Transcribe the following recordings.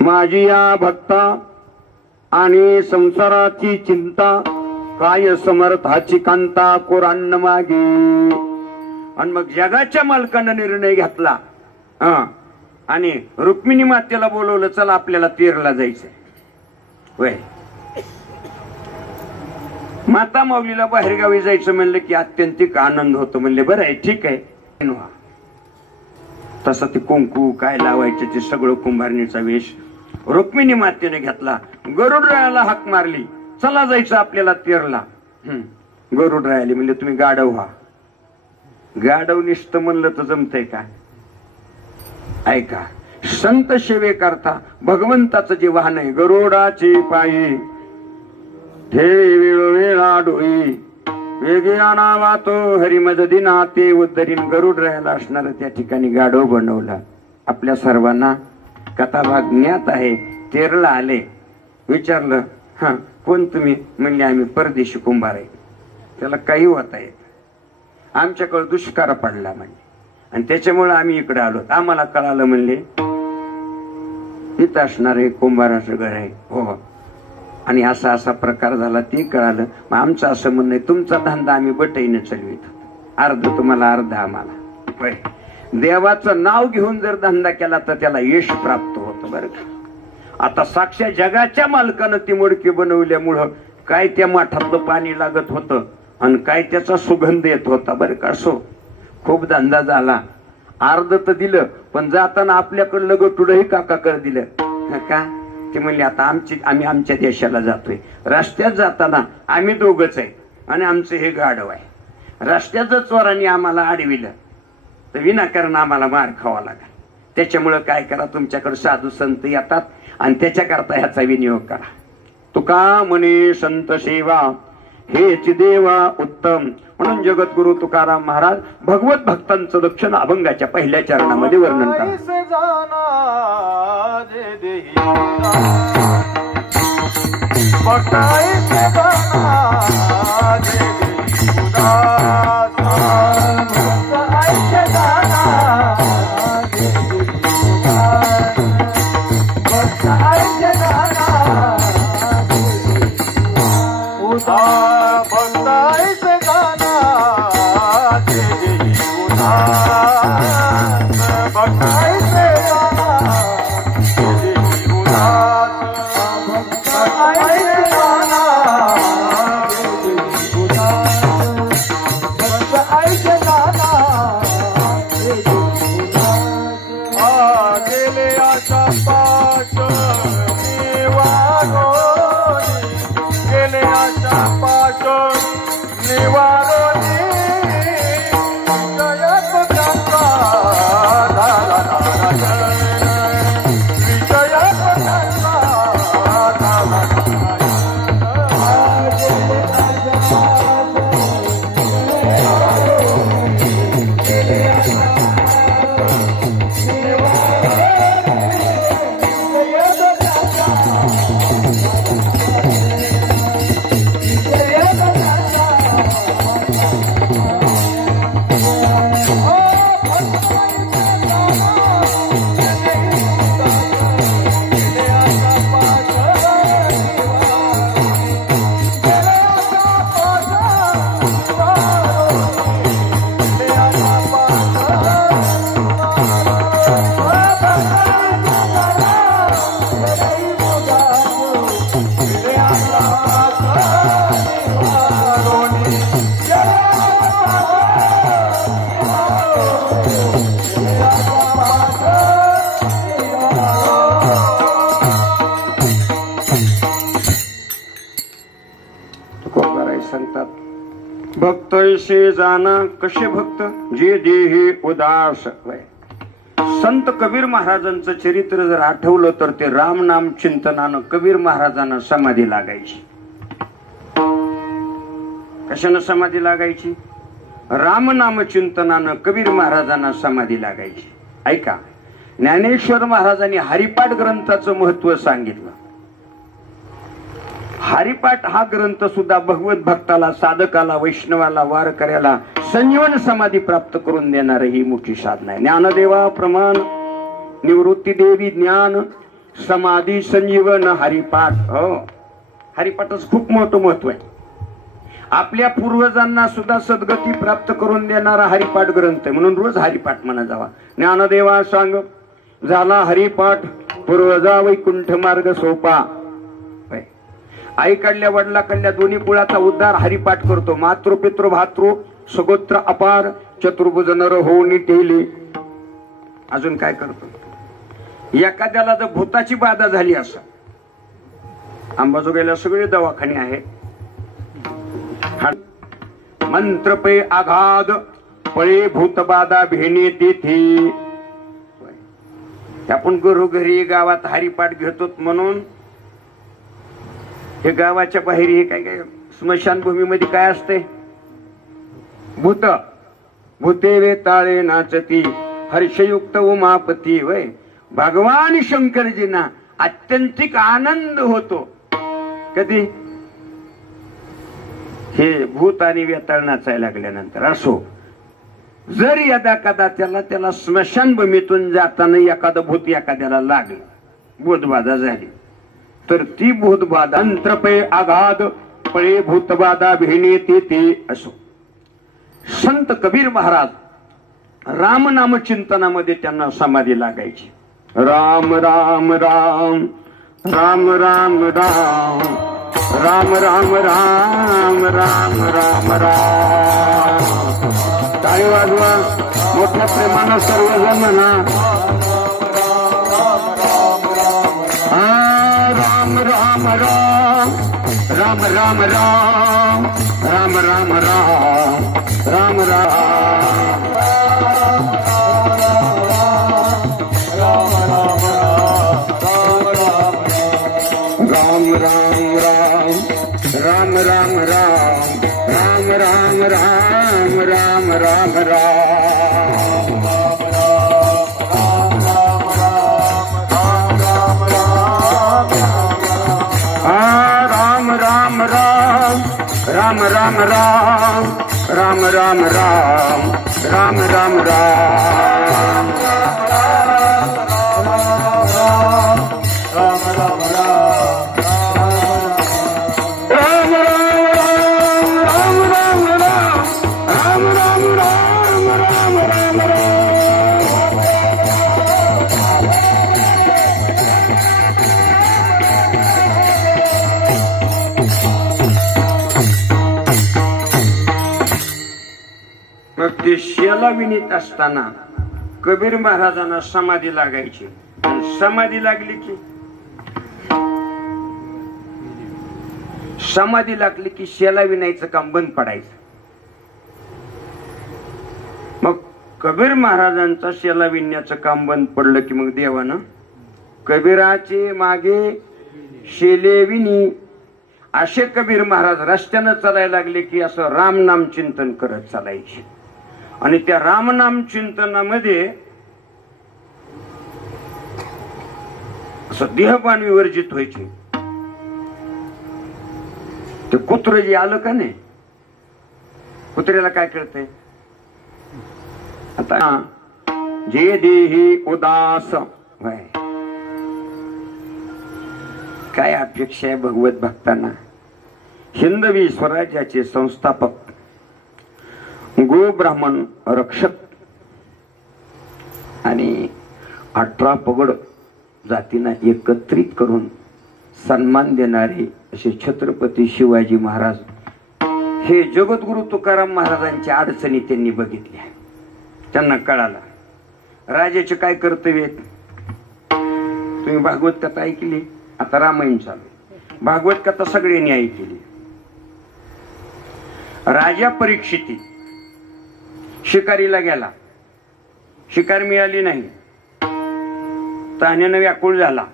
माझी या भक्ता आणि संसाराची चिंता, काय समर्थाची कांता कोरांन मागे. आणि मग जगाच्या मालकानं निर्णय घेतला आणि रुक्मिणी मातेला बोलवलं, चला आपल्याला तीरला जायचंय. वय माता माऊलीला बाहेरगावी जायचं म्हणलं की अत्यंतिक आनंद होतो. म्हणले बरं आहे, ठीक आहे. तसं ते कुंकू काय लावायचं ते सगळं कुंभारणीचा वेश रुक्मिणी मातेने घेतला. गरुडरायाला हाक मारली, चला जायचं आपल्याला तीरला. गरुडरायाला म्हणले तुम्ही गाढव व्हा. गाढव निष्ठ म्हणलं तर जमतंय का? ऐका, संत सेवे करता भगवंताचं जे वाहन आहे, गरुडाची पायी ठेवी वेळोवेळा डोई वेगे आणावा तो हरिमद दिना ते उद्धरीन. गरुड राहायला असणार त्या ठिकाणी गाढव बनवला. आपल्या सर्वांना कथा भाग ज्ञात आहे. तेरला आले, विचारलं कोण तुम्ही? म्हणले आम्ही परदेशी कुंभार आहे. त्याला काही होता येत, आमच्याकडे दुष्काळ पडला म्हणजे, आणि त्याच्यामुळे आम्ही इकडे आलो. आम्हाला कळालं म्हणले इथं असणार आहे कुंभाराचं घर आहे. हो, आणि असा असा प्रकार झाला ते कळालं. मग आमचं असं म्हणणं आहे, तुमचा धंदा आम्ही बटईने चालवित, अर्ध तुम्हाला अर्ध आम्हाला. देवाचं नाव घेऊन जर धंदा केला तर त्याला यश प्राप्त होतं बरं का. आता साक्षात जगाच्या मालकानं ती मडकी बनवल्यामुळं काय त्या माठातलं पाणी लागत होतं आणि काय त्याचा सुगंध येत होता बरं का. असो खूप धंदा झाला, अर्ध तर दिलं, पण जाताना आपल्याकडलं गटुडही काकाकडे दिलं का. ते म्हणले आता आम्ही आमच्या देशाला जातोय. रस्त्यात जाताना आम्ही दोघच आहे आणि आमचं हे गाढव आहे. रस्त्याच चोरांनी आम्हाला अडविलं तर विनाकारण आम्हाला मार खावा लागला. त्याच्यामुळं काय करा, तुमच्याकडे साधू संत येतात आणि त्याच्याकरता ह्याचा विनियोग करा. तुका म्हणे संत सेवा हेच देवा उत्तम. म्हणून जगद्गुरु तुकाराम महाराज भगवत भक्तांचं लक्षण अभंगाच्या पहिल्या चरणामध्ये वर्णन करतात. भक्त ऐसे जाना कसे भक्त जे देही उदास. संत कबीर महाराजांचं चरित्र जर आठवलं तर ते राम नाम चिंतनानं कबीर महाराजांना समाधी लागायची. कशानं समाधी लागायची? राम नाम चिंतनानं कबीर महाराजांना समाधी लागायची. ऐका, ज्ञानेश्वर महाराजांनी हरिपाठ ग्रंथाचं महत्व सांगितलं. हरिपाठ हा ग्रंथ सुद्धा भगवत भक्ताला, साधकाला, वैष्णवाला, वारकऱ्याला संजीवन समाधी प्राप्त करून देणारी ही मोठी साधना आहे. ज्ञानदेवा प्रमाण, निवृत्ती देवी ज्ञान, समाधी संजीवन हरिपाठ. हो, हरिपाठच खूप मोठं महत्व आहे. आपल्या पूर्वजांना सुद्धा सद्गती प्राप्त करून देणारा हरिपाठ ग्रंथ आहे, म्हणून रोज हरिपाठ म्हणा जावा. ज्ञानदेवा सांग झाला हरिपाठ, पूर्वजा वैकुंठ मार्ग सोपा. आईकडल्या वडिलाकडल्या दोन्ही कुळाचा उद्धार हरिपाठ करतो. मातृ पितृ भातृ सगोत्र अपार, चतुर्भुज नर होऊन ठेवली. अजून काय करतो? एखाद्याला जर भूताची बाधा झाली असं, अंबाजोगाईला सगळे दवाखाने आहेत. मंत्र पे आघात पळे भूतबाधा भेणे तेथे. आपण घरोघरी गावात हरिपाठ घेतो म्हणून हे गावाच्या बाहेर हे काय काय स्मशानभूमीमध्ये काय असते? भूत भूते वेताळे नाचती हर्षयुक्त उमापती. वय भगवान शंकरजींना अत्यंतिक आनंद होतो कधी हे भूत आणि वेताळ नाचायला लागल्यानंतर. असो, जर यदा कदा त्याला स्मशानभूमीतून जाताना एखादं भूत एखाद्याला लागलं, भूतबाधा झाली, तर ती भूतबाधा अंतरपे आघात पळे भूतबाधा भेणे ते. असो, संत कबीर महाराज राम नाम चिंतनामध्ये त्यांना समाधी लागायची. राम राम राम राम राम राम राम राम राम राम राम राम. टाळी वाजवा मोठ्या प्रेमानं सर्वजण म्हणा. राम राम राम राम राम राम राम राम राम राम राम. राम राम राम राम राम राम राम राम राम. राम राम राम राम राम राम राम राम राम राम. मग ते शेला विनीत असताना कबीर महाराजांना समाधी लागायची. समाधी लागली की शेला विनायचं काम बंद पडायचं. मग कबीर महाराजांचा शेला विणण्याचं काम बंद पडलं की मग देवानं कबीराचे मागे शेले विनी असे कबीर महाराज रस्त्यानं चालायला लागले की असं रामनाम चिंतन करत चालायचे. आणि त्या रामनाम चिंतनामध्ये असं देहपान विवर्जित व्हायचे. ते कुत्र जे आलं का नाही, कुत्र्याला काय कळतंय आता? जे देही उदास. काय अपेक्षा आहे भगवत भक्तांना? हिंदवी स्वराज्याचे संस्थापक, गो ब्राह्मण रक्षक आणि 18 पगड जातींना एकत्रित करून सन्मान देणारे असे छत्रपती शिवाजी महाराज हे जगद्गुरु तुकाराम महाराजांच्या अडचणी त्यांनी बघितल्या. त्यांना कळालं राजाचे काय कर्तव्य आहेत. तुम्ही भागवत कथा ऐकली, आता रामायण चालू. भागवत कथा सगळ्यांनी ऐकली. राजा परीक्षिती शिकारीला गेला, शिकार मिळाली नाही, तहानेनं व्याकुळ झाला,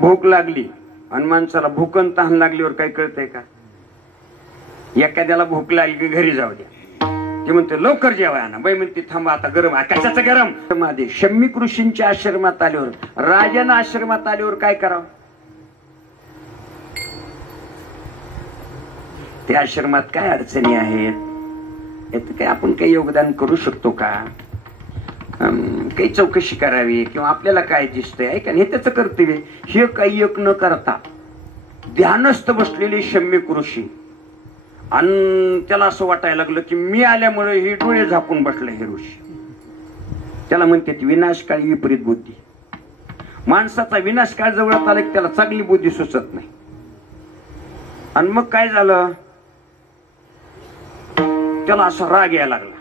भूक लागली. आणि माणसाला भूकन तहान लागल्यावर काय कळतंय का? एखाद्याला भूक लागली की घरी जाऊ द्या, ते म्हणते लवकर जेवाय ना. बाई म्हणते थांबा आता गरम. कशाचं गरम? मध्ये शम्मिक ऋषींच्या आश्रमात आल्यावर, राजानं आश्रमात आल्यावर काय करावं? त्या आश्रमात काय अडचणी आहेत, यात काय आपण काही योगदान करू शकतो का? काही चौकशी करावी किंवा आपल्याला काय दिसतंय ऐका हे त्याचं कर्तव्य. हे काही एक न करता ध्यानस्थ बसलेले शम्यक ऋषी, आणि त्याला असं वाटायला लागलं की मी आल्यामुळे हे डोळे झाकून बसले हे ऋषी. त्याला म्हणते विनाशकाळी विपरीत बुद्धी. माणसाचा विनाशकाळ जवळ आला की त्याला चांगली बुद्धी सुचत नाही. आणि मग काय झालं, त्याला असा राग यायला लागला.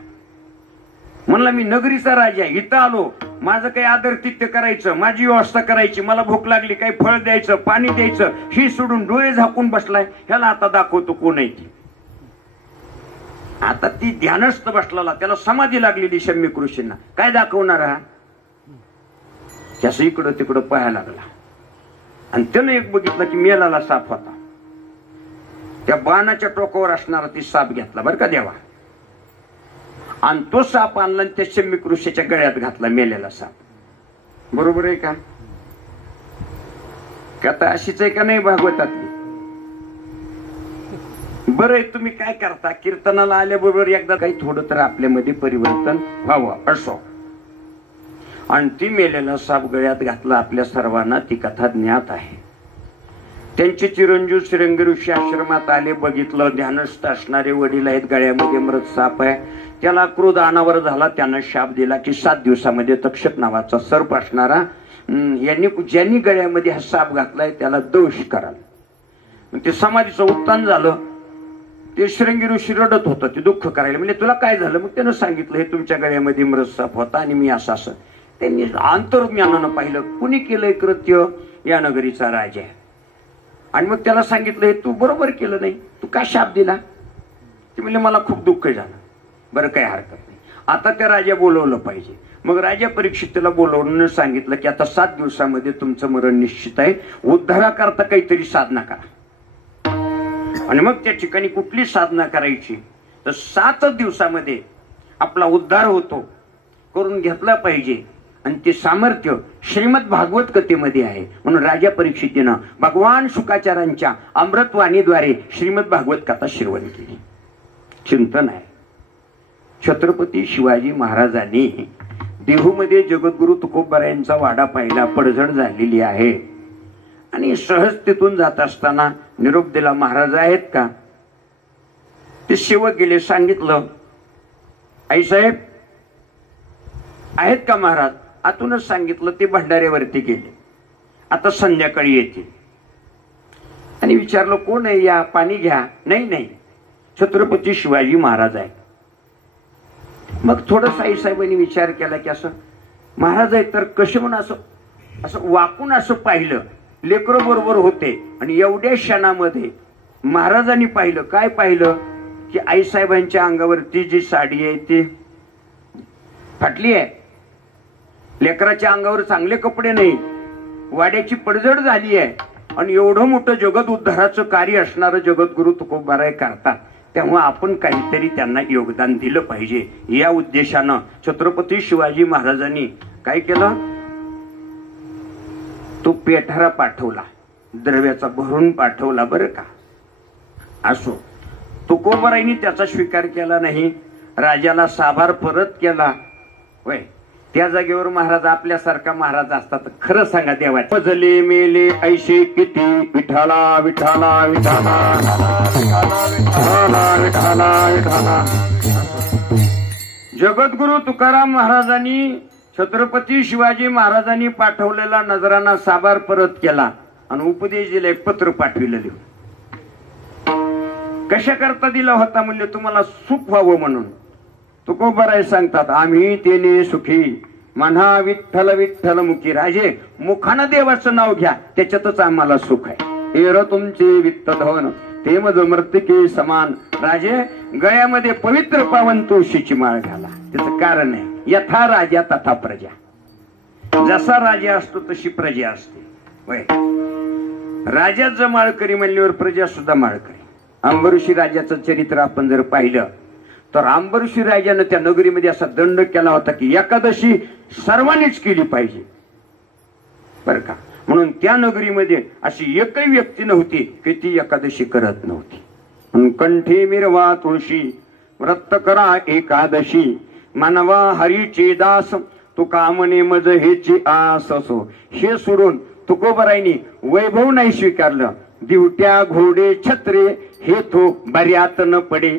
म्हणला मी नगरीचा राजा आहे, इथं आलो, माझं काही आदरातिथ्य करायचं, माझी व्यवस्था करायची, मला भूक लागली काही फळ द्यायचं, पाणी द्यायचं, ही सोडून डोळे झाकून बसलाय. ह्याला आता दाखवतो कोण आहे ती. आता ती ध्यानस्थ बसलेला, त्याला समाधी लागलेली शम्यक ऋषींना काय दाखवणार हा. त्यास इकडं तिकडं पाहायला लागला आणि त्यानं एक बघितलं की मेलाला साप होता. त्या बाणाच्या टोकावर असणारा ती साप घेतला बरं का देवा, आणि तो साप आणला आणि त्या शम्यक ऋषीच्या गळ्यात घातला, मेलेला साप. बरोबर आहे का. कथा अशीच आहे का नाही भागवतातली. बरं आहे, तुम्ही काय करता, कीर्तनाला आल्याबरोबर एकदा काही थोडं तर आपल्यामध्ये परिवर्तन व्हावं असो. आणि ती मेलेला साप गळ्यात घातला. आपल्या सर्वांना ती कथा ज्ञात आहे. त्यांचे चिरंजीव श्रृंगी ऋषी आश्रमात आले, बघितलं ध्यानस्थ असणारे वडील आहेत, गळ्यामध्ये मृत साप आहे. त्याला क्रोध अनावर झाला. त्यानं शाप दिला की 7 दिवसामध्ये तक्षक नावाचा सर्प असणारा ज्यांनी गळ्यामध्ये हा साप घातलाय त्याला दोष कराल. ते समाधीचं उत्थान झालं. ते श्रृंगी ऋषी रडत होतं, ते दुःख करायला. म्हणजे तुला काय झालं. मग त्यानं सांगितलं हे तुमच्या गळ्यामध्ये मृत साप होता आणि मी असं असं. त्यांनी अंतर्ज्ञानानं पाहिलं कुणी केलंय कृत्य, या नगरीचा राजा. आणि मग त्याला सांगितलं हे तू बरोबर केलं नाही, तू का शाप दिला. ते म्हणजे मला खूप दुःख झालं. बरं काय हरकत नाही, आता त्या राजा बोलवलं पाहिजे. मग राजा परीक्षितला बोलवून सांगितलं की आता 7 दिवसामध्ये तुमचं मरण निश्चित आहे, उद्धाराकरता काहीतरी साधना करा. आणि मग त्या ठिकाणी कुठली साधना करायची तर 7 दिवसामध्ये आपला उद्धार होतो, करून घेतला पाहिजे. आणि ते सामर्थ्य श्रीमद भागवत कथेमध्ये आहे. म्हणून राजा परीक्षितीनं भगवान शुकाचार्यांच्या अमृतवाणीद्वारे श्रीमद भागवत कथा श्रवण केली. चिंतन आहे. छत्रपती शिवाजी महाराजांनी देहूमध्ये जगद्गुरु तुकोबारायांचा वाडा पाहिला, पडझड झालेली आहे. आणि सहज तिथून जात असताना निरोप दिला, महाराज आहेत का. ते सेवक गेले, सांगितलं आईसाहेब आहेत का महाराज. आतूनच सांगितलं. ते भंडाऱ्यावरती गेले, आता संध्याकाळी येतील. आणि विचारलं कोण आहे, या पाणी घ्या. नाही छत्रपती शिवाजी महाराज आहे. मग थोडं आईसाहेबांनी विचार केला की असं महाराज आहे तर कसे म्हणून असं वाकून असं पाहिलं. लेकरं बरोबर होते आणि एवढ्या क्षणामध्ये महाराजांनी पाहिलं. काय पाहिलं की आईसाहेबांच्या अंगावरती जी साडी आहे ती फाटली आहे. लेकराच्या अंगावर चांगले कपडे नाही, वाड्याची पडझड झाली आहे. आणि एवढं मोठं जगत उद्धाराचं कार्य असणारं जगद्गुरु तुकोबाराय करतात, तेव्हा आपण काहीतरी त्यांना योगदान दिलं पाहिजे. या उद्देशानं छत्रपती शिवाजी महाराजांनी काय केलं, तो पेठारा पाठवला, द्रव्याचा भरून पाठवला. बरं का. असो, तुकोबारायांनी त्याचा स्वीकार केला नाही. राजाला साभार परत केला. वय त्या जागेवर महाराज आपल्यासारखा महाराज असतात. खरं सांगा देवाचे भजले मेले ऐशे किती, विठाला विठाला विठाला विठाला विठाला विठाला. जगद्गुरु तुकाराम महाराजांनी छत्रपती शिवाजी महाराजांनी पाठवलेला नजराना साभार परत केला आणि उपदेश दिला, एक पत्र पाठविलं. कशा करता दिला होता म्हणजे तुम्हाला सुख व्हावं म्हणून. तुकोबाराय सांगतात आम्ही तेने सुखी म्हणा विठ्ठल विठ्ठल मुखी. राजे मुखानं देवाचं नाव घ्या, त्याच्यातच आम्हाला सुख आहे. एर तुमचे वित्त धन ते मज मृतिके समान. राजे गळ्यामध्ये पवित्र पावन तुळशीची माळ घाला. त्याचं कारण आहे यथा राजा तथा प्रजा. जसा राजा असतो तशी प्रजा असते. वय राजाचं माळकरी म्हणल्यावर प्रजा सुद्धा माळकरी. अंबऋषी राजाचं चरित्र आपण जर पाहिलं तर अंबऋषी राजानं त्या नगरीमध्ये असा दंड केला होता की एकादशी सर्वांनीच केली पाहिजे. बरं का. म्हणून त्या नगरीमध्ये अशी एकही व्यक्ती नव्हती की ती एकादशी करत नव्हती. म्हणून कंठी मिरवा तुळशी व्रत करा एकादशी, मानवा हरीचे दास तू कामने मज हेची आस असो. हे सोडून तुकोबरायनी वैभव नाही स्वीकारलं. दिवट्या घोडे छत्रे हे तो बऱ्यात न पडे.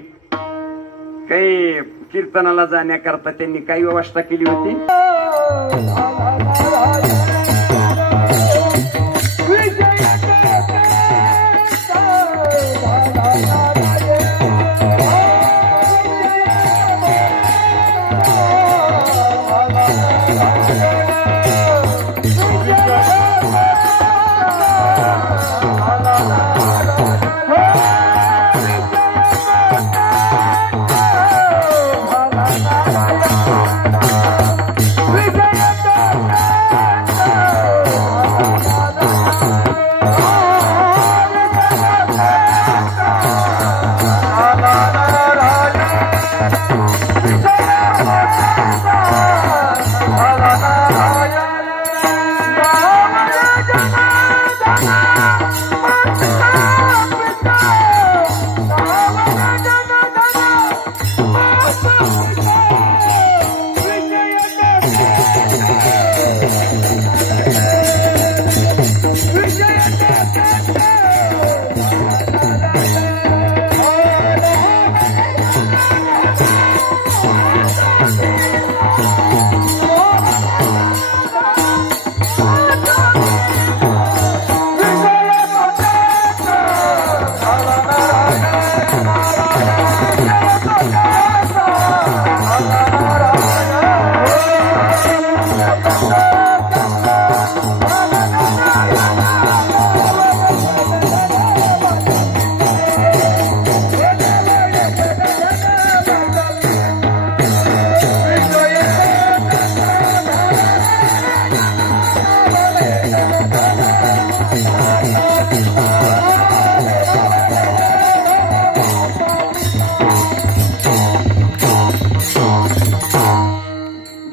काही कीर्तनाला जाण्याकरता त्यांनी काही व्यवस्था केली होती.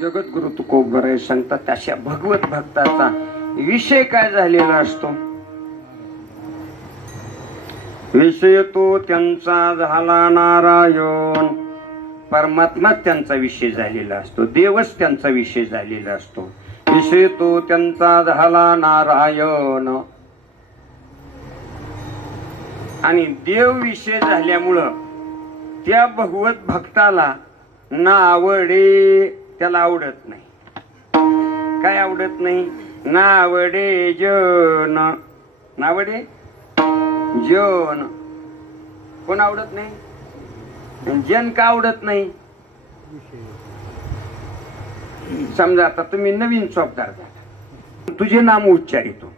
जगद्गुरु तुकोबराय सांगतात तशा भगवत भक्ताचा विषय काय झालेला असतो. विषय तो त्यांचा झाला नारायण. परमात्मा त्यांचा विषय झालेला असतो. देवच त्यांचा विषय झालेला असतो. विषय तो त्यांचा झाला नारायण. आणि देव विषय झाल्यामुळं त्या भगवत भक्ताला नावडे त्याला आवडत नाही. काय आवडत नाही? नावडे जन. नावडे जन कोण आवडत नाही? जन का आवडत नाही? समजा आता तुम्ही नवीन चौकदार झाला, तुझे नाम उच्चारितो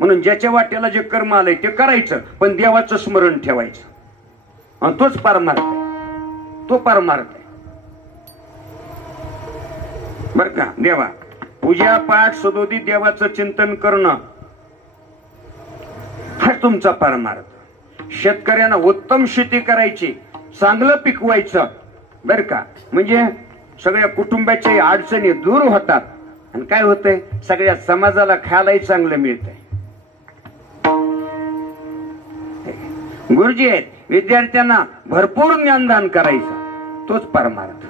म्हणून ज्याच्या वाट्याला जे कर्म आलंय ते करायचं, पण देवाचं स्मरण ठेवायचं. आणि तोच परमार्थ आहे. तो परमार्थ आहे बर का. देवा पूजा पाठ सदोदी देवाचं चिंतन करणं हा तुमचा परमार्थ. शेतकऱ्यांना उत्तम शेती करायची, चांगलं पिकवायचं बर का. म्हणजे सगळ्या कुटुंबाच्या अडचणी दूर होतात. आणि काय होतंय? सगळ्या समाजाला खायलाही चांगलं मिळतंय. गुरुजी आहेत, विद्यार्थ्यांना भरपूर ज्ञानदान करायचं, तोच परमार्थ.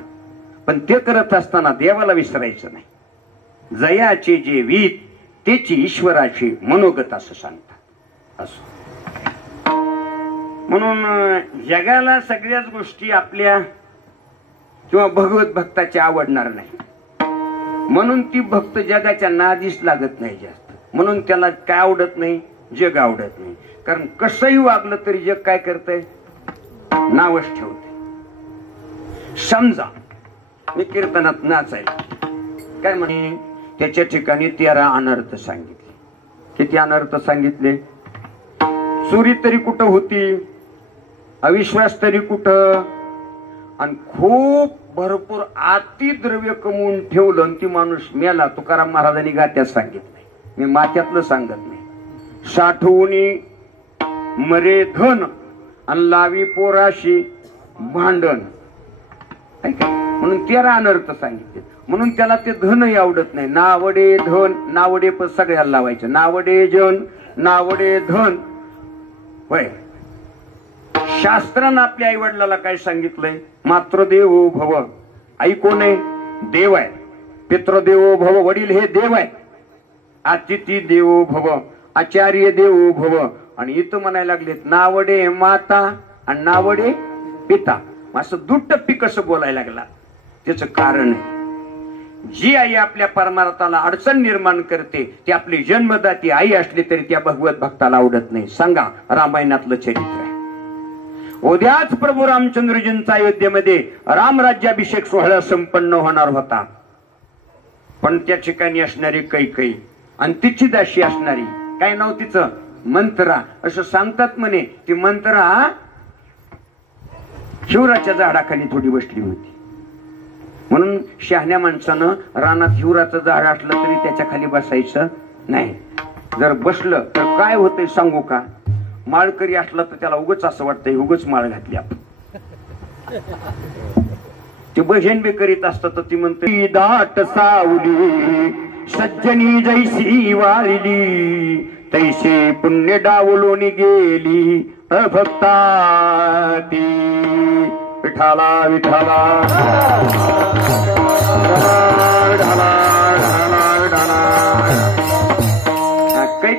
पण ते करत असताना देवाला विसरायचं नाही. जयाचे जे वीत तेची ईश्वराची मनोगत असं सांगतात. असं म्हणून जगाला सगळ्याच गोष्टी आपल्या किंवा भगवत भक्ताची आवडणार नाही. म्हणून ती भक्त जगाच्या नादीस लागत नाही जास्त. म्हणून त्याला काय आवडत नाही? जग आवडत नाही. कारण कसंही वागलं तरी जग काय करतंय? नावच ठेवते. समजा मी कीर्तनात नाचायला काय म्हणे, त्याच्या ठिकाणी 13 अनर्थ सांगितले. किती अनर्थ सांगितले? चोरी तरी कुठं होती, अविश्वास तरी कुठं, आणि खूप भरपूर अति द्रव्य कमवून ठेवलं आणि ती माणूस मेला. तुकाराम महाराजांनी गात्यात सांगितलंय, मी माथ्यातलं सांगत नाही. साठवून मरे धन आणि लावी पोराशी भांडण, म्हणून 13 अनर्थ सांगितले. म्हणून त्याला ते धनही आवडत नाही. नावडे धन, नावडे पण सगळ्याला लावायचं. नावडे जन, नावडे धन. होय, शास्त्रानं आपल्या आई वडिलाला काय सांगितलंय? मातृदेवो भव. आई कोण आहे? देव आहे. पितृदेवो भव, वडील हे देव आहे. अतिथी देवो भव, आचार्य देवो भव. आणि इथं म्हणायला लागलेत नावडे माता आणि नावडे पिता. असं दुटप्पी कसं बोलायला लागला? त्याचं कारण आहे, जी आई आपल्या परमार्थाला अडचण निर्माण करते ती आपली जन्मदाती आई असली तरी त्या भगवत भक्ताला आवडत नाही. सांगा, रामायणातलं चरित्र आहे. उद्याच प्रभू रामचंद्रजींचा अयोध्येमध्ये रामराज्याभिषेक सोहळा संपन्न होणार होता. पण त्या ठिकाणी असणारी कैकई आणि तिची दाशी असणारी, काय नाव तिचं, मंत्रा असं सांगतात म्हणे. ती मंत्रा हिवराच्या झाडाखाली थोडी बसली होती. म्हणून शहाण्या माणसानं रानात हिवराचं झाड असलं तरी त्याच्या खाली बसायचं नाही. जर बसलं तर काय होतंय सांगू का? माळकरी असला तर त्याला उगच असं वाटतंय उगच माळ घातली आपण. ते भजन बी करीत असतात तर ती म्हणते दाट सावली सज्जनी जैसी वाळली तैसे पुण्य डावलून गेली अभक्ता ती. विठाला विठाला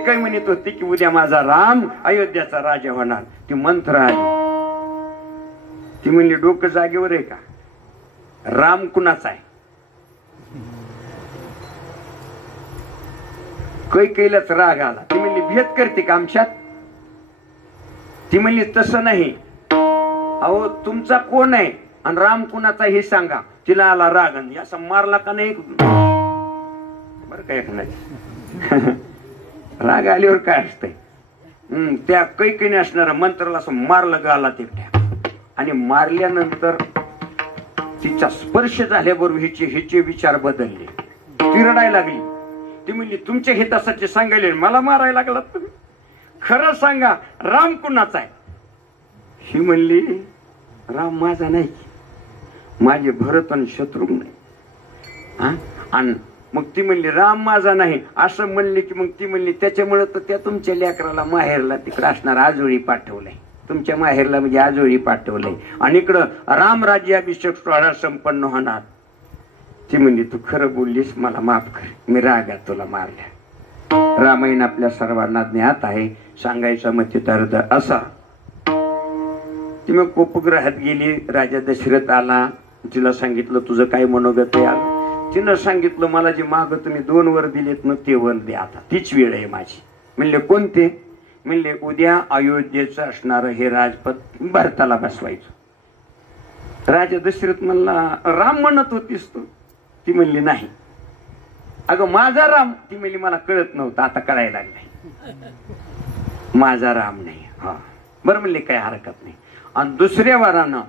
काही म्हणत होती की उद्या माझा राम अयोध्याचा राजा होणार. ती मंत्र आली. ती म्हणली डोकं जागेवर आहे का? राम कुणाचा आहे? कैकेयीलाच राग आला. ती म्हणली भेद करते का आमच्यात? ती म्हणली तसं नाही. अहो तुमचा कोण आहे आणि राम कुणाचा हे सांगा. तिला आला राग. असा मारला का नाही बरं काय नाही. राग आल्यावर काय असतंय, त्या कैकेयीने असणाऱ्या मंत्राला असं मारलं गाला तिकट्या. आणि मारल्यानंतर तिचा स्पर्श झाल्याबरोबर हिचे विचार बदलले. ती रडायला लागली. ती म्हणली तुमच्या हितासाठी सांगायले मला मारायला लागलात तुम्ही? खरं सांगा राम कुणाचा आहे? ही म्हणली राम माझा नाही, माझे भरत आणि शत्रुघ्न नाही. आणि मग ती म्हणली राम माझा नाही असं म्हणले की मग ती म्हणली त्याच्यामुळे तर त्या तुमच्या लेकराला माहेरला तिकडे असणार आजोळी पाठवलंय. तुमच्या माहेरला म्हणजे आजोळी पाठवलंय आणि इकडं रामराज्याभिषेक सोहळा संपन्न होणार. ती म्हणली तू खरं बोललीस, मला माफ कर, मी रागात तुला मारल्या. रामायण आपल्या सर्वांना ज्ञात आहे. सांगायचा मतितार्थ असा, ती मग उपग्रहात गेली. राजा दशरथ आला. तिला सांगितलं तुझं काय मनोगत आहे. आलं. तिनं सांगितलं मला जे माग तुम्ही 2 वर दिलेत ना ते वर दे, आता तीच वेळ आहे माझी. म्हणले कोणते? म्हणले उद्या अयोध्येचं असणार हे राजपद भरताला बसवायचं. राजा दशरथ म्हणला राम म्हणत होतीस तू? ती म्हणली नाही. अगं माझा राम? ती म्हणली मला कळत नव्हतं, आता कळायला लागलाय. माझा राम नाही. हा बरं म्हणले काय हरकत नाही. आणि दुसऱ्या वारानं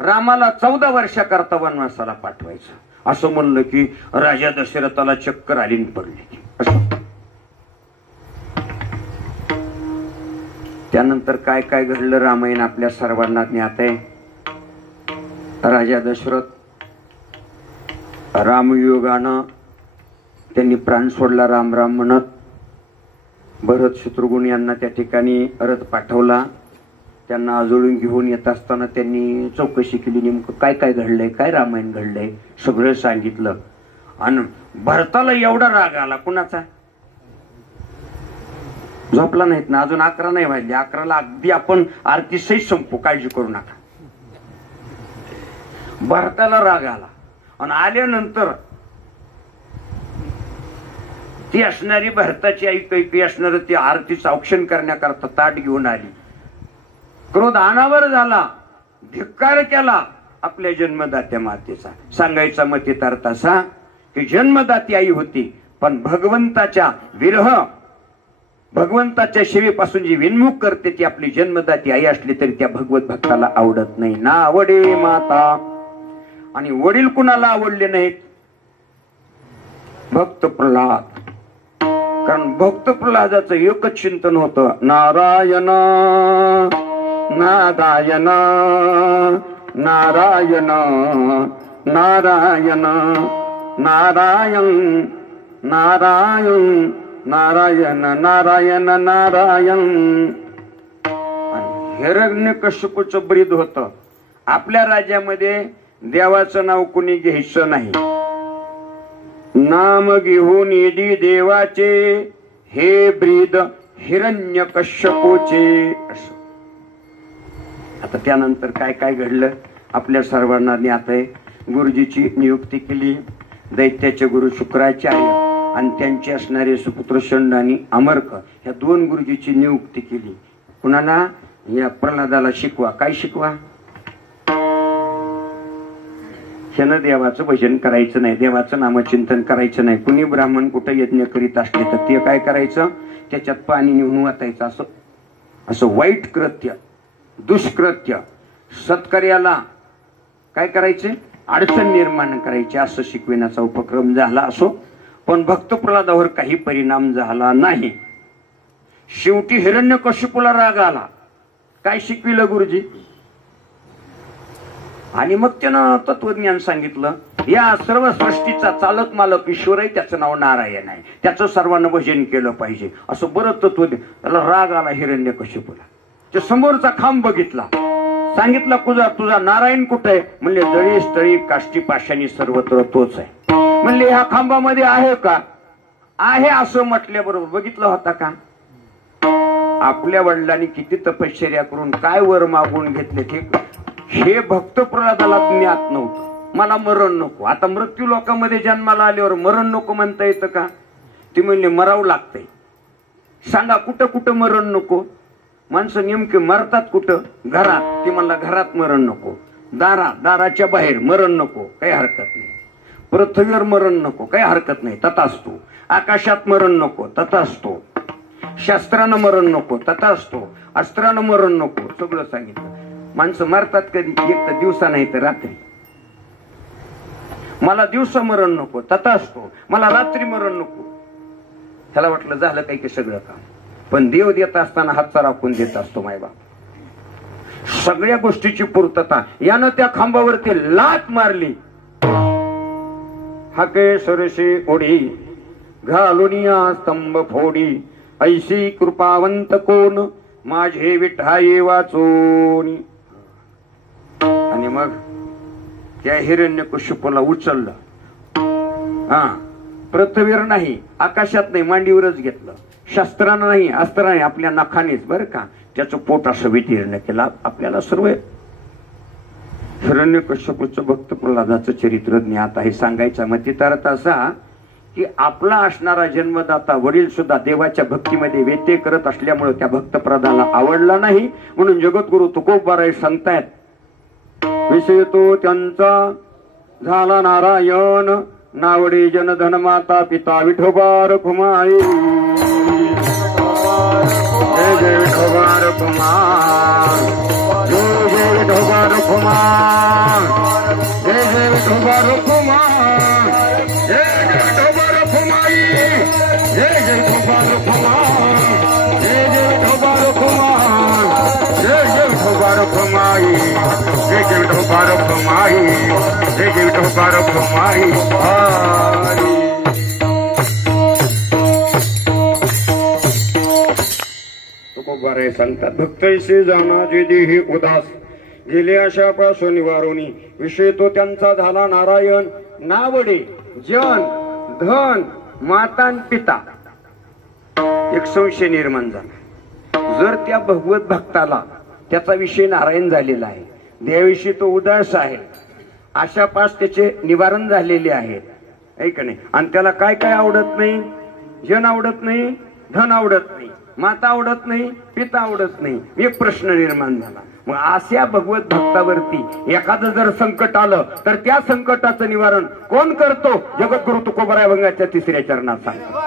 रामाला 14 वर्षाकरता वनवासाला पाठवायचं असं म्हणलं की राजा दशरथाला चक्कर आली पडली. त्यानंतर काय काय घडलं रामायण आपल्या सर्वांना ज्ञात आहे. राजा दशरथ रामयोगानं त्यांनी प्राण सोडला राम राम म्हणत. भरत शत्रुघ्न यांना त्या ठिकाणी रथ पाठवला. त्यांना आजोळून घेऊन येत असताना त्यांनी चौकशी केली, नेमकं काय काय घडलंय, काय रामायण घडलंय, सगळं सांगितलं. आणि भरताला एवढा राग आला. कुणाचा? झोपला नाहीत ना अजून, 11 नाही वाजले. 11ला अगदी आपण आरती सहित संपू, काळजी करू नका. भरताला राग आला आणि आल्यानंतर ती असणारी भरताची आई कैकेयी असणार ती आरतीचं औक्षण करण्याकरता ताट घेऊन आली. क्रोध अनावर झाला, धिक्कार केला आपल्या जन्मदात्या मातेचा. सांगायचा मतितार्थ असा की जन्मदाती आई होती पण भगवंताच्या विरह, भगवंताच्या सेवेपासून जी विनमुख करते ती आपली जन्मदाती आई असली तरी त्या भगवत भक्ताला आवडत नाही. ना आवडे माता. आणि वडील कुणाला आवडले नाहीत? भक्त प्रल्हाद. कारण भक्त प्रल्हादाचं एकच चिंतन होतं, नारायण नारायण नारायण नारायण नारायण नारायण नारायण नारायण नारायण. हिरण्यकश्यपूचं ब्रीद होतं, आपल्या राज्यामध्ये देवाचं नाव कुणी घ्यायचं नाही. नाम घेऊन येदी देवाचे हे ब्रीद हिरण्यकश्यपूचे. आता त्यानंतर काय काय घडलं आपल्या सर्वांना ज्ञात आहे. गुरुजीची नियुक्ती केली. दैत्याचे गुरु शुक्राचार्य आणि त्यांचे असणारे सुपुत्र शंड आणि अमर्क ह्या दोन गुरुजीची नियुक्ती केली. कुणाला? या प्रल्हादाला शिकवा. काय शिकवा? ह्यानं देवाचं भजन करायचं नाही, देवाचं नामचिंतन करायचं नाही. कुणी ब्राह्मण कुठं यज्ञ करीत असले तर ते काय करायचं? त्याच्यात पाणी नेऊन वाटायचं. असं असं वाईट कृत्य, दुष्कृत्य, सत्कार्याला काय करायचे? अडचण निर्माण करायची. असं शिकविण्याचा उपक्रम झाला असो, पण भक्त प्रल्हादावर काही परिणाम झाला नाही. शेवटी हिरण्यकश्यपूला राग आला. काय शिकविलं गुरुजी? आणि मग त्यानं तत्वज्ञान सांगितलं. या सर्व सृष्टीचा चालक मालक ईश्वर आहे, त्याचं नाव नारायण आहे, त्याचं सर्वांना भजन केलं पाहिजे असं बरं तत्वज्ञान. त्याला राग आला हिरण्यकश्यपूला. त्या समोरचा खांब बघितला. सांगितलं तुझा नारायण कुठे आहे? म्हणले जळी स्थळी काष्टी पाशानी सर्वत्र तोच आहे. म्हणले ह्या खांबामध्ये आहे का? आहे असं म्हटल्याबरोबर बघितलं होता का? आपल्या वडिलांनी किती तपश्चर्या करून काय वर मागून घेतले ते हे भक्त प्रल्हादाला ज्ञात नव्हतं. मला मरण नको. आता मृत्यू लोकांमध्ये जन्माला आल्यावर मरण नको म्हणता येतं का? ती म्हणले मरावं लागतंय. सांगा कुठं कुठं मरण नको? माणसं नेमके मरतात कुठं? घरात. ती म्हणला घरात मरण नको. दाराच्या बाहेर मरण नको, काही हरकत नाही. पृथ्वीवर मरण नको, काही हरकत नाही, तथास्तु. आकाशात मरण नको, तथास्तु. शस्त्रानं मरण नको, तथास्तु. अस्त्रानं मरण नको, सगळं सांगितलं. माणसं मरतात कधी? एक तर दिवसा नाही तर रात्री. मला दिवसा मरण नको, तथास्तु. मला रात्री मरण नको. ह्याला वाटलं झालं काही की सगळं काम. पण देव देत असताना हातचा राखून देत असतो मायबाप. सगळ्या गोष्टीची पूर्तता. यानं त्या खांबावरती लात मारली. हाके सरशी ओढी घालुनिया स्तंभ फोडी ऐशी कृपावंत कोण माझे विठाई वाचून. आणि मग त्या हिरण्यकश्यपूला उचललं. पृथ्वीवर नाही, आकाशात नाही, मांडीवरच घेतलं. शस्त्रानं नाही, अस्त्राने नाही, आपल्या नखानेच बरं का त्याचं पोट असं वितीर्ण केलं. आपल्याला सर्व हिरण्यकश्यपूचं भक्त प्रल्हादाचं चरित्र ज्ञात आहे. सांगायचा मतित अर्थ असा की आपला असणारा जन्मदाता वडील सुद्धा देवाच्या भक्तीमध्ये व्यत्यय करत असल्यामुळे त्या भक्त प्रल्हादाला आवडला नाही. म्हणून जगद्गुरु तुकोबाराय सांगतायत विषय तो त्यांचा झाला नारायण नावडे जनधन माता पिता विठोबा रखुमाई. जय जय विठोबा रखुमाई, जय जय विठोबा रखुमाई, जय जय विठोबा रखुमाई, जय जय विठोबा रखुमाई, जय जय विठोबा रखुमाई, जय जय विठोबा रखुमाई, जय जय विठोबा रखुमाई, जय जय विठोबा रखुमाई, जय जय विठोबा रखुमाई. हरी तुकोबाराय सांगतात भक्तैसे जाना जे देही उदास गेले आशापासून निवारोनी. विषय तो त्यांचा झाला नारायण नावडे जन धन माता पिता. एक संशय निर्माण झाला. जर त्या भगवत भक्ताला त्याचा विषय नारायण झालेला आहे, देवाविषयी तो उदास आहे, आशापास त्याचे निवारण झालेले आहेत, आहे का नाही? आणि त्याला काय काय आवडत नाही? जन आवडत नाही, धन आवडत नाही, माता आवडत नाही, पिता आवडत नाही. एक प्रश्न निर्माण झाला. मग अशा भगवत भक्तावरती एखादं जर संकट आलं तर त्या संकटाचं निवारण कोण करतो? जगद्गुरु तुकोबाराय अभंगाच्या 3ऱ्या चरणात सांगतो.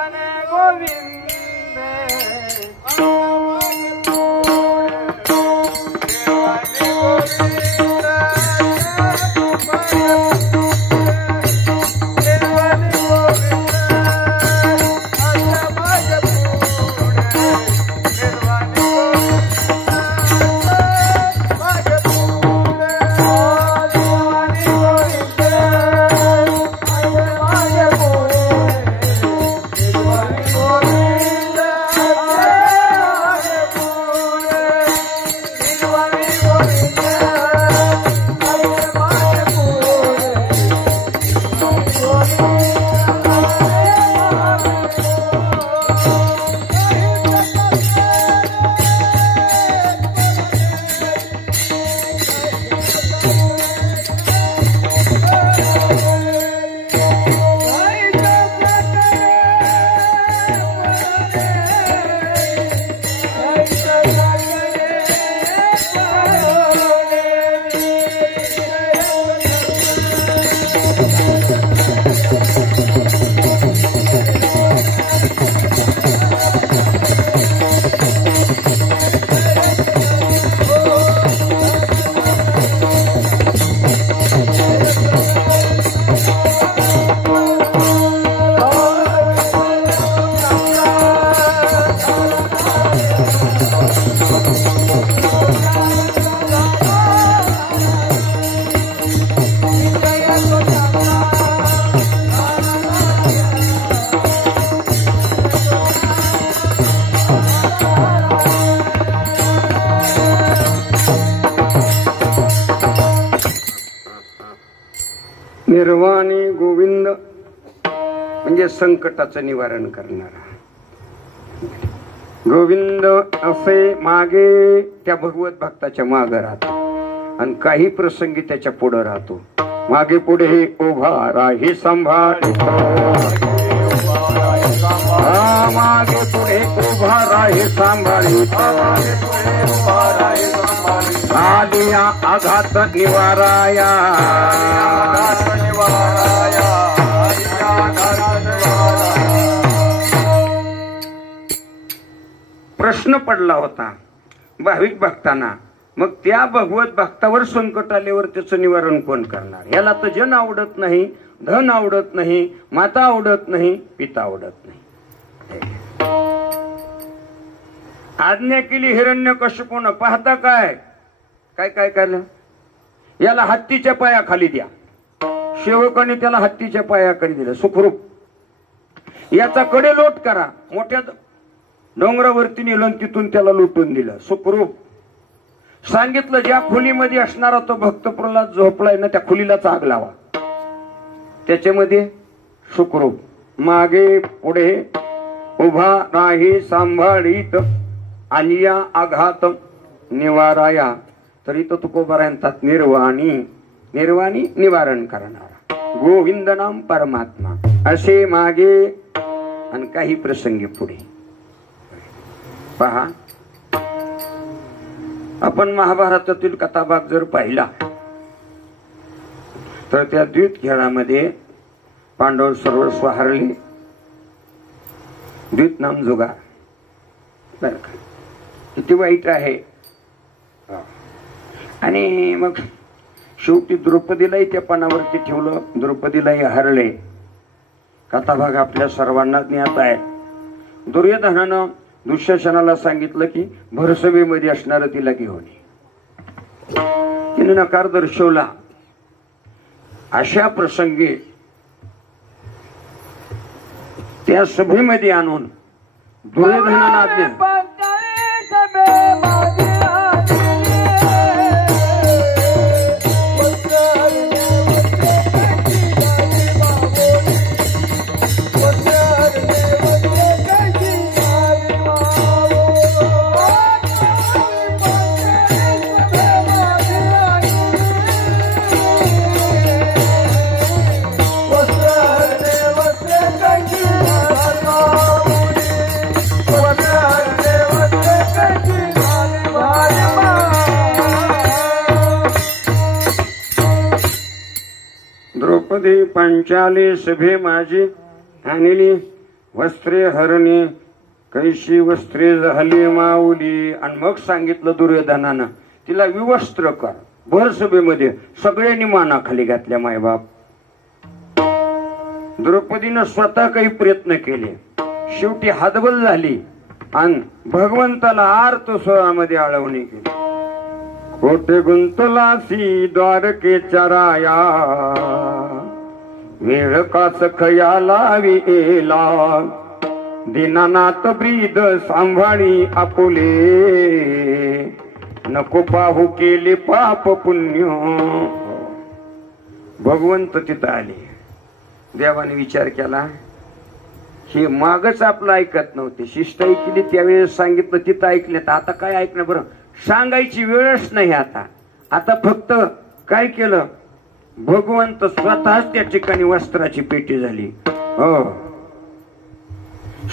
निर्वाणी गोविंद म्हणजे संकटाचं निवारण करणारा गोविंद असे मागे त्या भगवत भक्ताच्या मागे राहतो आणि काही प्रसंगी त्याच्या पुढे राहतो. मागे पुढे उभा राही सांभाळ, मागे पुढे उभा राही सांभाळी, आदिया आघात निवाराया, प्रश्न पडला होता भाविक भक्तांना. मग त्या भगवत भक्तावर संकट आल्यावर त्याचं निवारण कोण करणार? याला तर जन आवडत नाही, धन आवडत नाही, माता आवडत नाही, पिता आवडत नाही. आज्ञा केली हिरण्यकश्यपूने, पाहता काय काय काय केलं? याला हत्तीच्या पायाखाली द्या. सेवकाने त्याला हत्तीच्या पायाखाली दिलं सुखरूप. याचा कडे लोट करा. मोठ्या डोंगरावरती नेलं तिथून त्याला लुटून दिलं सुखरूप. सांगितलं ज्या खोलीमध्ये असणारा तो भक्त प्रल्हाद झोपलाय ना त्या खोलीलाच आग लावा. त्याच्यामध्ये सुखरूप मागे पुढे उभा राही सांभाळीत, आलिया आघात निवाराया. तरी तो तुकोबा म्हणतात निर्वाणी, निर्वाणी निवारण करणारा गोविंद नाम परमात्मा असे मागे आणि काही प्रसंगी पुढे. पहा, आपण महाभारतातील कथाभाग जर पाहिला तर त्या द्यूत खेळामध्ये पांडव सर्वस्व हरले. द्यूत नाम जुगार, बर का, किती वाईट आहे. आणि मग शेवटी द्रौपदीलाही त्या पानावरती ठेवलं, द्रौपदीलाही हरले. कथाभाग आपल्या सर्वांना ज्ञात आहे. दुर्योधनानं दुःशासनाला सांगितलं की भरसभेमध्ये असणार तिला घेऊन ये. तिने नकार दर्शवला. अशा प्रसंगी त्या सभेमध्ये आणून दुर्योधनानं आज्ञा द्रौपदी पंचाली सभे माझी आणली वस्त्रे हरणी, कैशी वस्त्रे झाली माऊली. आणि मग सांगितलं दुर्योधनानं तिला विवस्त्र कर. भर सभेमध्ये सगळ्यांनी मानाखाली घातल्या मायबाप. द्रौपदीनं स्वतः काही प्रयत्न केले, शेवटी हातबल झाली आणि भगवंताला आर्त स्वरामध्ये आळवणी केली. कोटे गुंतलासी द्वारकेच्या राया, वेळ काच खयाला विला, दीनानाथ ब्रीद सांभाळी आपुले, नको पाहू केले पाप पुण्य. भगवंत तिथं आले. देवाने विचार केला हे मागच आपलं ऐकत नव्हते. शिष्ट ऐकली त्यावेळेस सांगितलं, तिथं ऐकलं, तर आता काय ऐकणं? बरं, सांगायची वेळच नाही. आता फक्त काय केलं? भगवंत स्वतःच त्या ठिकाणी वस्त्राची पेटी झाली. हो,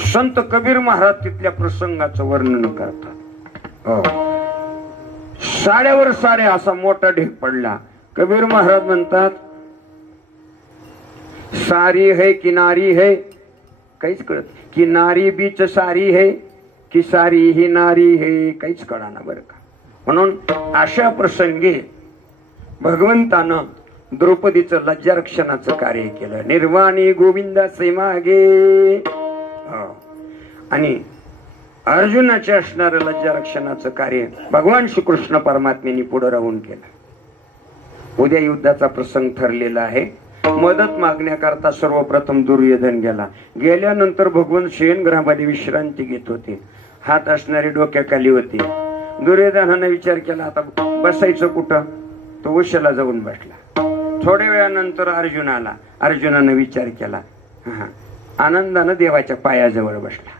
संत कबीर महाराज तिथल्या प्रसंगाचं वर्णन करतात. हो, साड्यावर साड्या असा मोठा ढीग पडला. कबीर महाराज म्हणतात सारी है किनारी है, काहीच कळत. किनारी बीच सारी है की सारी ही नारी है, काहीच कळाना बरं का. म्हणून अशा प्रसंगी भगवंतानं द्रौपदीचं लज्जारक्षणाचं कार्य केलं. निर्वाणी गोविंदाचे मागे. आणि अर्जुनाचे असणारं लज्जारक्षणाचं कार्य भगवान श्रीकृष्ण परमात्म्यांनी पुढे राहून केलं. उद्या युद्धाचा प्रसंग ठरलेला आहे. मदत मागण्याकरता सर्वप्रथम दुर्योधन गेला. गेल्यानंतर भगवान शयनगृहामध्ये विश्रांती घेत होते. हात असणारी डोक्याखाली होती. दुर्योधनानं विचार केला आता बसायचं कुठं? तो उशाला जाऊन बसला. थोड्या वेळानंतर अर्जुन आला. अर्जुनानं विचार केला. आनंदानं देवाच्या पायाजवळ बसला.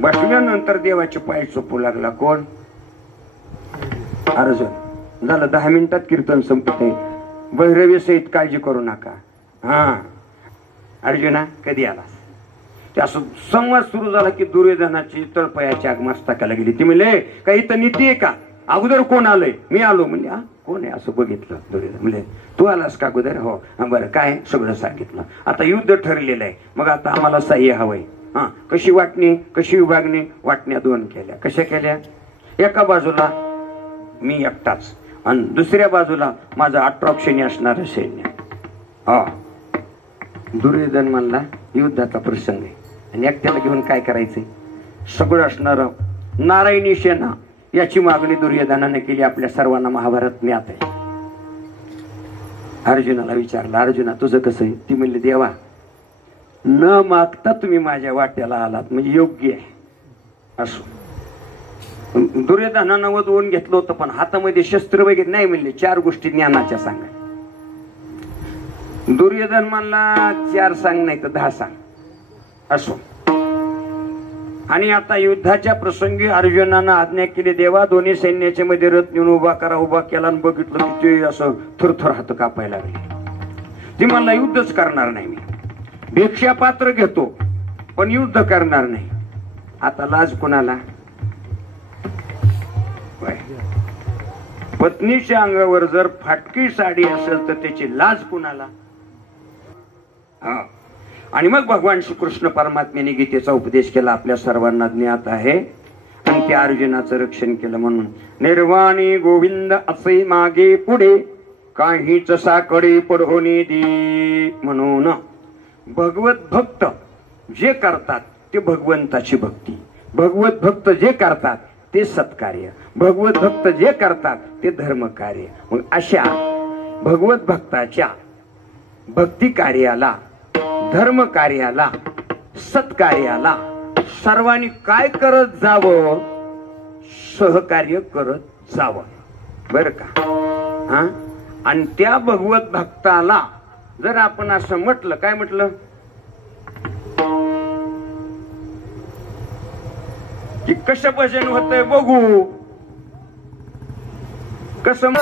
बसल्यानंतर देवाचे पाय चोपू लागला. कोण? अर्जुन. झालं 10 मिनिटात कीर्तन संपते. भैरवी सहित काळजी करू नका. हा अर्जुना कधी आलास? ते असं संवाद सुरू झाला की दुर्योधनाची तळपायाची आग मस्तकाला गेली. ती म्हणले काही तर नीती आहे का? अगोदर कोण आलंय? मी आलो. म्हणजे कोण आहे असं बघितलं. दुर्योधन म्हणले तू आलास का अगोदर? हो. बरं काय? सगळं सांगितलं. आता युद्ध ठरलेलं आहे. मग आता आम्हाला साह्य हवंय. हा कशी वाटणी, कशी विभागणी? वाटण्या 2 केल्या. कशा केल्या? एका बाजूला मी एकटाच आणि दुसऱ्या बाजूला माझं 18 क्षणी असणारं सैन्य. हा दुर्योधन म्हणला युद्धाचा प्रसंग आहे आणि एकट्याला घेऊन काय करायचंय? सगळं असणार नारायणी सेना याची मागणी दुर्योधनाने केली. आपल्या सर्वांना महाभारत ज्ञात आहे. अर्जुनाला विचारलं, अर्जुना तुझं कसं आहे? ती म्हणली देवा न मागता तुम्ही माझ्या वाट्याला आलात म्हणजे योग्य आहे. असो. दुर्योधनानं वधवून घेतलं होतं पण हातामध्ये शस्त्र वगैरे नाही म्हणले. 4 गोष्टी ज्ञानाच्या सांगा. दुर्योधन म्हणला 4 सांग नाही तर 10 सांग. असो. आणि आता युद्धाच्या प्रसंगी अर्जुनानं आज्ञा केली देवा दोन्ही सैन्याच्या मध्ये रथ नेऊन उभा करा. उभा केला आणि बघितलं की ते असं थरथर हात कापायला लागले. ती म्हणला युद्धच करणार नाही. मी भिक्षा पात्र घेतो पण युद्ध करणार नाही. आता लाज कुणाला? पत्नीच्या अंगावर जर फाटकी साडी असेल तर त्याची लाज कुणाला? आणि मग भगवान श्रीकृष्ण परमात्म्याने गीतेचा उपदेश केला. आपल्या सर्वांना ज्ञात आहे. आणि त्या अर्जुनाचं रक्षण केलं. म्हणून निर्वाणी गोविंद असे मागे पुढे काहीच साकडे पडहोनी दे. म्हणून भगवत भक्त जे करतात ते भगवंताची भक्ती. भगवत भक्त जे करतात ते सत्कार्य. भगवत भक्त जे करतात ते धर्म कार्य. मग अशा भगवत भक्ताच्या भक्ती कार्याला, धर्म कार्याला, सत्कार्याला सर्वांनी काय करत जावं? सहकार्य करत जावं. बर का? आणि त्या भगवत भक्ताला जर आपण असं म्हटलं, काय म्हटलं की कसं भजन होतंय बघू, कसं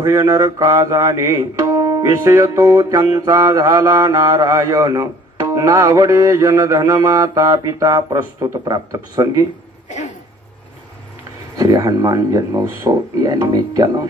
भयनर का जाणे विषय तो त्यांचा झाला नारायण नावडे जनधन माता पिता प्रस्तुत प्राप्त प्रसंगी श्री हनुमान जन्मोत्सव या निमित्तानं